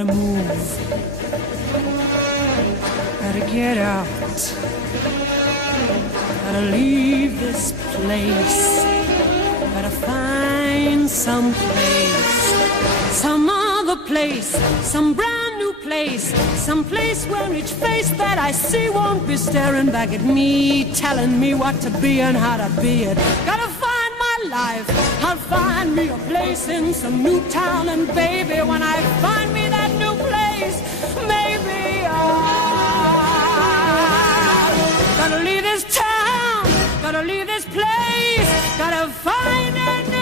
Gotta move. Gotta get out. Gotta leave this place. Gotta find some place. Some other place. Some brand new place. Some place where each face that I see won't be staring back at me, telling me what to be and how to be it. Gotta find my life. I'll find me a place in some new town, and baby, when I find me that new place, maybe I'll gotta leave this town, gotta leave this place, gotta find a new